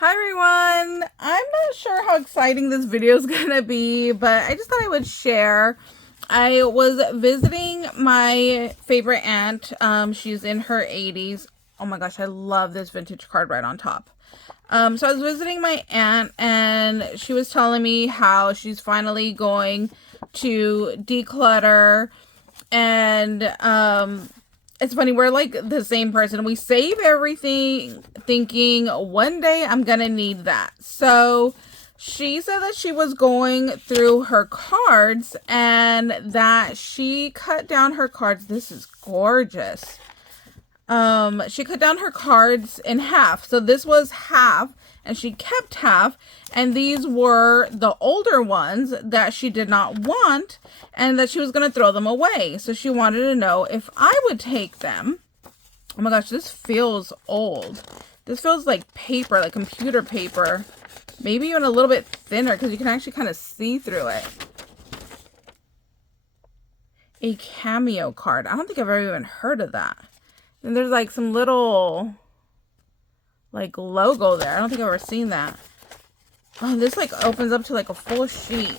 Hi everyone! I'm not sure how exciting this video is gonna be, but I just thought I would share. I was visiting my favorite aunt. She's in her 80s. Oh my gosh, I love this vintage card right on top. So I was visiting my aunt and she was telling me how she's finally going to declutter and it's funny, we're like the same person. We save everything thinking one day I'm gonna need that. So she said that she was going through her cards and that she cut down her cards. This is gorgeous. She cut down her cards in half. So this was half and she kept half, and these were the older ones that she did not want and that she was going to throw them away. So she wanted to know if I would take them. Oh my gosh, this feels old. This feels like paper, like computer paper. Maybe even a little bit thinner because you can actually kind of see through it. A cameo card. I don't think I've ever even heard of that. And there's like some little like logo there. I don't think I've ever seen that. Oh, this like opens up to like a full sheet.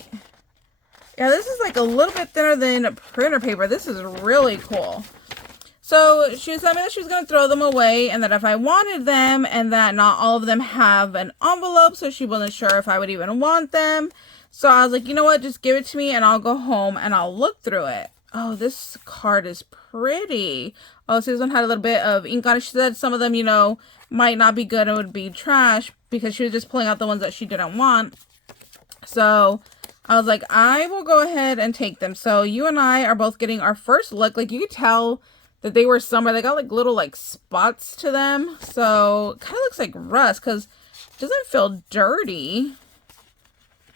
Yeah, this is like a little bit thinner than printer paper. This is really cool. So she was telling me that she was going to throw them away and that if I wanted them, and that not all of them have an envelope, so she wasn't sure if I would even want them. So I was like, you know what, just give it to me and I'll go home and I'll look through it. Oh, this card is pretty. Oh, so this one had a little bit of ink on it. She said some of them, you know, might not be good and would be trash because she was just pulling out the ones that she didn't want. So I was like, I will go ahead and take them. So you and I are both getting our first look. Like you could tell that they were somewhere. They got like little like spots to them. So it kind of looks like rust because it doesn't feel dirty.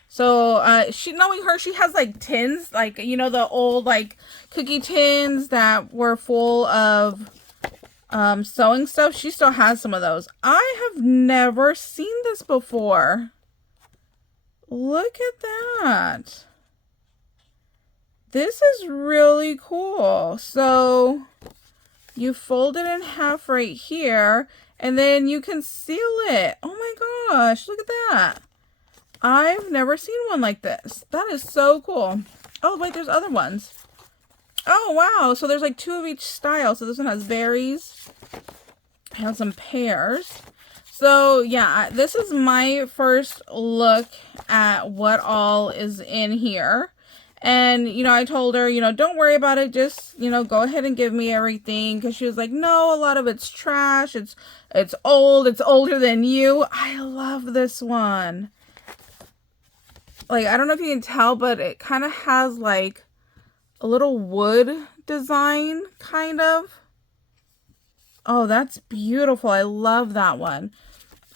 So, knowing her, she has like tins, like, you know, the old like cookie tins that were full of sewing stuff. She still has some of those. I have never seen this before. Look at that. This is really cool. So you fold it in half right here and then you can seal it. Oh my gosh, look at that. I've never seen one like this. That is so cool. Oh, wait, there's other ones. Oh, wow. So there's like 2 of each style. So this one has berries. I have some pears. So, yeah, this is my first look at what all is in here. And, you know, I told her, you know, don't worry about it. Just, you know, go ahead and give me everything. Because she was like, no, a lot of it's trash. It's old. It's older than you. I love this one. Like, I don't know if you can tell, but it kind of has like a little wood design, kind of. Oh, that's beautiful. I love that one.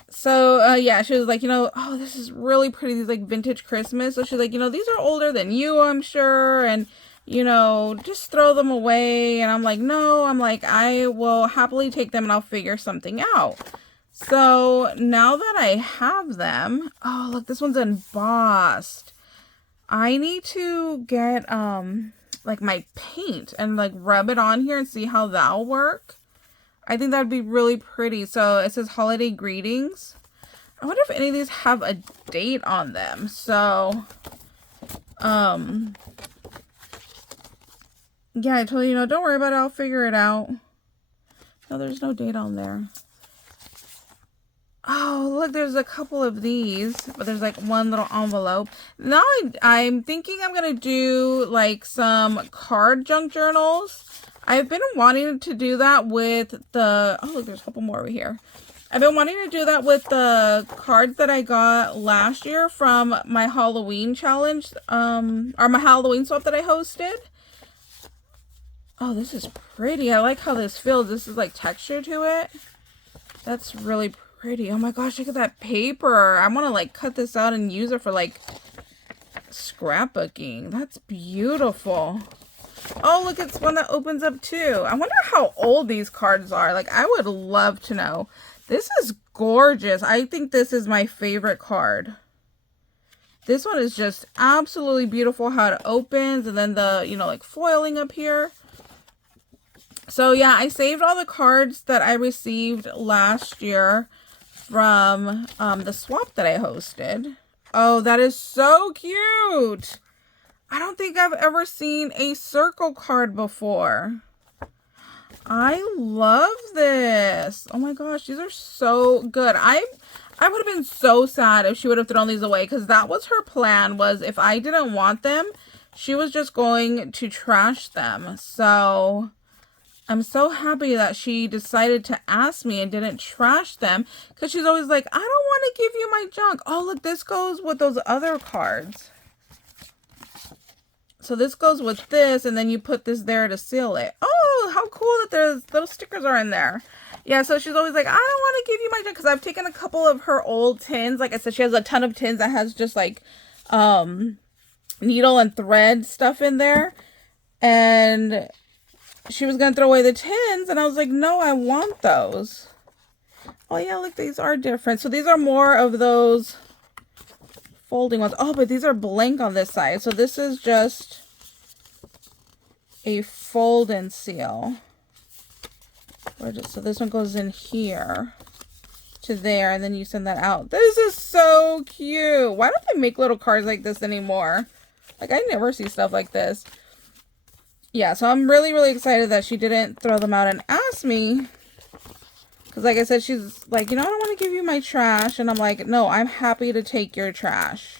So, yeah, she was like, you know, oh, this is really pretty. These like vintage Christmas. So she's like, you know, these are older than you, I'm sure. And, you know, just throw them away. And I'm like, no, I'm like, I will happily take them and I'll figure something out. So now that I have them, oh, look, this one's embossed. I need to get, like my paint and like rub it on here and see how that'll work. I think that'd be really pretty. So it says holiday greetings. I wonder if any of these have a date on them. So, yeah, I told you, you know, don't worry about it. I'll figure it out. No, there's no date on there. Oh, look, there's a couple of these, but there's like one little envelope. Now I'm thinking I'm going to do like some card junk journals. I've been wanting to do that with the, oh, look, there's a couple more over here. I've been wanting to do that with the cards that I got last year from my Halloween challenge, or my Halloween swap that I hosted. Oh, this is pretty. I like how this feels. This is like texture to it. That's really pretty. Oh my gosh, look at that paper. I want to like cut this out and use it for like scrapbooking. That's beautiful. Oh, look, it's one that opens up too. I wonder how old these cards are. Like, I would love to know. This is gorgeous. I think this is my favorite card. This one is just absolutely beautiful how it opens, and then the, you know, like foiling up here. So yeah, I saved all the cards that I received last year from the swap that I hosted. Oh, that is so cute. I don't think I've ever seen a circle card before. I love this. Oh my gosh, these are so good. I would have been so sad if she would have thrown these away, because that was her plan, was if I didn't want them, she was just going to trash them. So I'm so happy that she decided to ask me and didn't trash them, because she's always like, I don't want to give you my junk. Oh, look, this goes with those other cards. So this goes with this, and then you put this there to seal it. Oh, how cool that there's little stickers are in there. Yeah, so she's always like, I don't want to give you my junk, because I've taken a couple of her old tins. Like I said, she has a ton of tins that has just like needle and thread stuff in there. And she was going to throw away the tins, and I was like, no, I want those. Oh yeah, look, these are different. So these are more of those folding ones. Oh, but these are blank on this side. So this is just a fold and seal. So this one goes in here to there, and then you send that out. This is so cute. Why don't they make little cards like this anymore? Like, I never see stuff like this. Yeah, so I'm really, really excited that she didn't throw them out and ask me. Because like I said, she's like, you know, I don't want to give you my trash. And I'm like, no, I'm happy to take your trash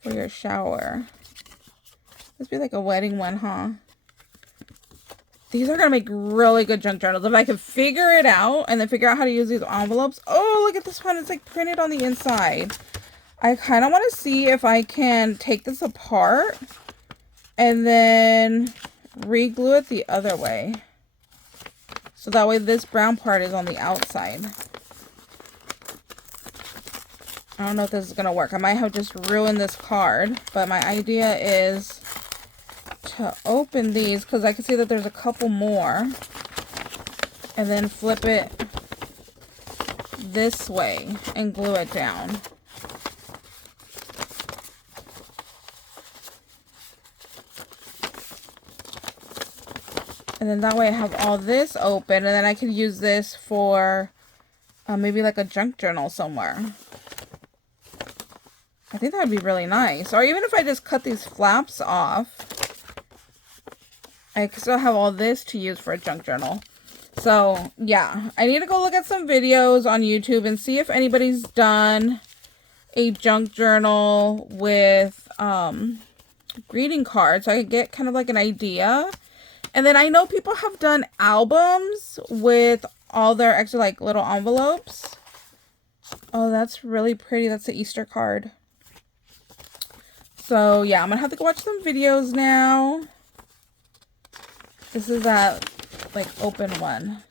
for your shower. This be like a wedding one, huh? These are going to make really good junk journals. If I can figure it out and then figure out how to use these envelopes. Oh, look at this one. It's like printed on the inside. I kind of want to see if I can take this apart and then re-glue it the other way. So that way this brown part is on the outside. I don't know if this is going to work. I might have just ruined this card, but my idea is to open these, because I can see that there's a couple more, and then flip it this way and glue it down. And then that way I have all this open, and then I can use this for maybe like a junk journal somewhere. I think that would be really nice. Or even if I just cut these flaps off, I still have all this to use for a junk journal. So yeah, I need to go look at some videos on YouTube and see if anybody's done a junk journal with greeting cards, so I could get kind of like an idea. And then I know people have done albums with all their extra like little envelopes. Oh, that's really pretty. That's the Easter card. So yeah, I'm gonna have to go watch some videos now. This is that like open one.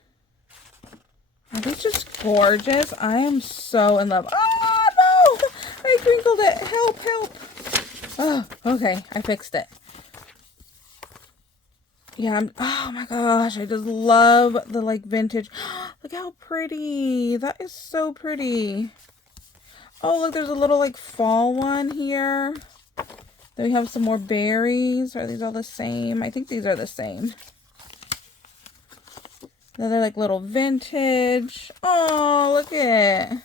Are these just gorgeous? I am so in love. Oh no! I crinkled it. Help, help. Oh, okay. I fixed it. Yeah, oh my gosh, I just love the like vintage. Look how pretty. That is so pretty. Oh, look, there's a little like fall one here. Then we have some more berries. Are these all the same? I think these are the same. Another like little vintage. Oh, look at it.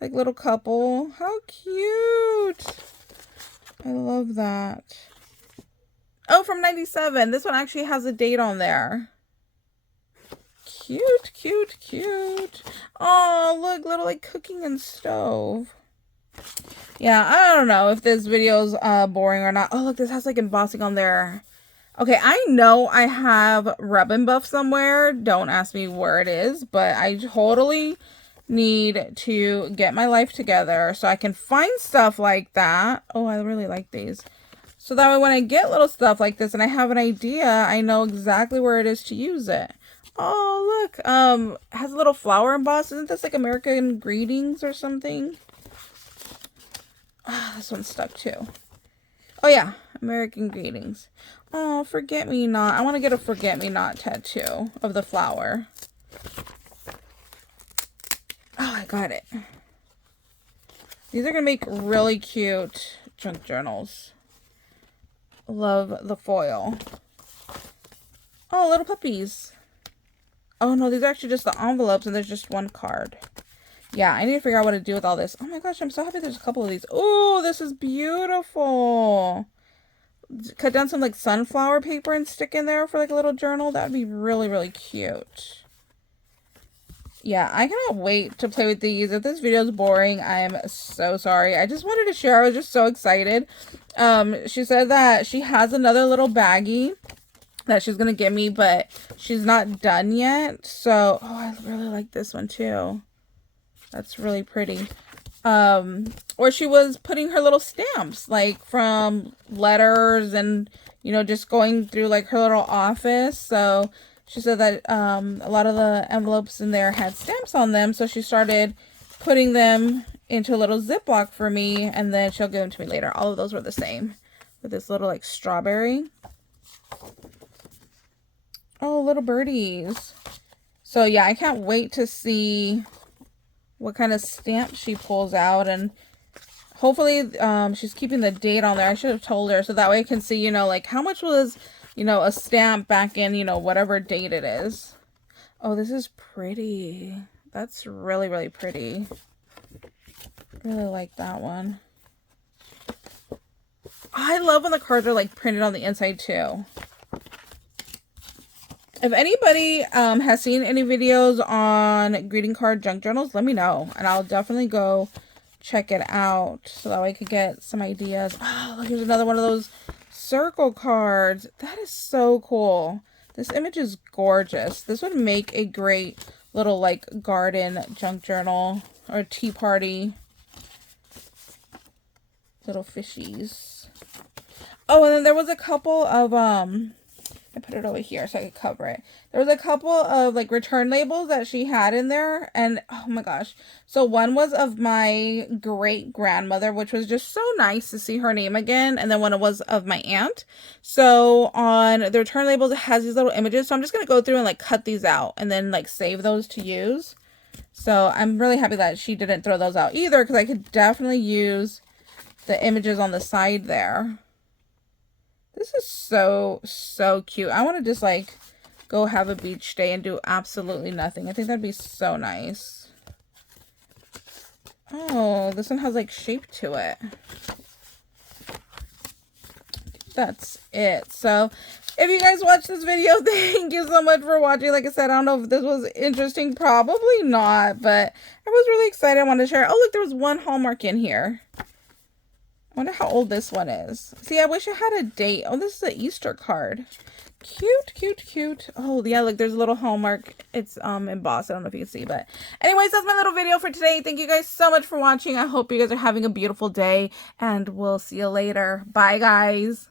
Like little couple. How cute. I love that. Oh, from 97. This one actually has a date on there. Cute, cute, cute. Oh, look, little like cooking and stove. Yeah, I don't know if this video's boring or not. Oh, look, this has like embossing on there. Okay, I know I have Rub and Buff somewhere. Don't ask me where it is, but I totally need to get my life together so I can find stuff like that. Oh, I really like these. So that way when I get little stuff like this and I have an idea, I know exactly where it is to use it. Oh, look. It has a little flower embossed. Isn't this like American Greetings or something? Oh, this one's stuck too. Oh yeah, American Greetings. Oh, Forget-Me-Not. I want to get a Forget-Me-Not tattoo of the flower. Oh, I got it. These are going to make really cute junk journals. Love the foil. Oh, little puppies. Oh no, these are actually just the envelopes and there's just one card. Yeah, I need to figure out what to do with all this. Oh my gosh, I'm so happy there's a couple of these. Oh, this is beautiful. Cut down some like sunflower paper and stick in there for like a little journal. That would be really, really cute. Yeah, I cannot wait to play with these. If this video is boring, I am so sorry. I just wanted to share. I was just so excited. She said that she has another little baggie that she's going to give me, but she's not done yet. So, oh, I really like this one too. That's really pretty. Or she was putting her little stamps, like from letters and, you know, just going through like her little office. So she said that a lot of the envelopes in there had stamps on them. So she started putting them into a little Ziploc for me, and then she'll give them to me later. All of those were the same with this little like strawberry. Oh, little birdies. So yeah, I can't wait to see what kind of stamp she pulls out, and hopefully she's keeping the date on there. I should have told her so that way I can see, you know, like how much was, you know, a stamp back in, you know, whatever date it is. Oh, this is pretty. That's really, really pretty. Really like that one. I love when the cards are like printed on the inside too. If anybody has seen any videos on greeting card junk journals, let me know. And I'll definitely go check it out so that way I could get some ideas. Oh, look, here's another one of those circle cards. That is so cool. This image is gorgeous. This would make a great little like garden junk journal or tea party. Little fishies. Oh, and then there was a couple of I put it over here so I could cover it. There was a couple of like return labels that she had in there, and oh my gosh. So one was of my great grandmother, which was just so nice to see her name again, and then one was of my aunt. So on the return labels it has these little images, so I'm just gonna go through and like cut these out and then like save those to use. So I'm really happy that she didn't throw those out either, because I could definitely use the images on the side there. This is so, so cute. I want to just like go have a beach day and do absolutely nothing. I think that'd be so nice. Oh, this one has like shape to it. That's it. So if you guys watched this video, thank you so much for watching. Like I said, I don't know if this was interesting. Probably not, but I was really excited. I wanted to share. Oh, look, there was one Hallmark in here. I wonder how old this one is. See, I wish I had a date. Oh, this is an Easter card. Cute, cute, cute. Oh, yeah, look, there's a little Hallmark. It's embossed. I don't know if you can see, but anyways, that's my little video for today. Thank you guys so much for watching. I hope you guys are having a beautiful day, and we'll see you later. Bye, guys.